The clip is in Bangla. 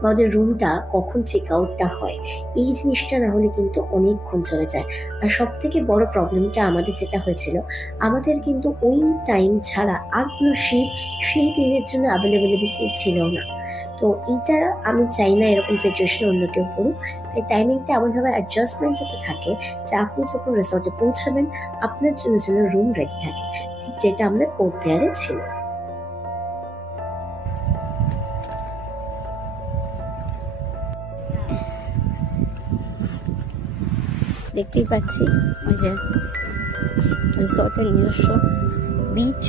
বা ওদের রুমটা কখন চেক আউটটা হয়, এই জিনিসটা না হলে কিন্তু অনেকক্ষণ চলে যায়। আর সব থেকে বড় প্রবলেমটা আমাদের যেটা হয়েছিল, আমাদের কিন্তু ওই টাইম ছাড়া আর কোনো শিপ সেই দিনের জন্য অ্যাভেলেবিলিটি ছিল না। তো এইটা আমি চাই না এরকম সিচুয়েশন অন্য কেউ পড়ুক। তাই টাইমিংটা এমনভাবে অ্যাডজাস্টমেন্ট যাতে থাকে যে আপনি যখন রিসর্টে পৌঁছাবেন আপনার জন্য যেন রুম রেডি থাকে, ঠিক যেটা আমাদের পোর্ট ব্লেয়ারে ছিল। দেখতেই পাচ্ছি ওই যে রিসর্টের নিজস্ব বিচ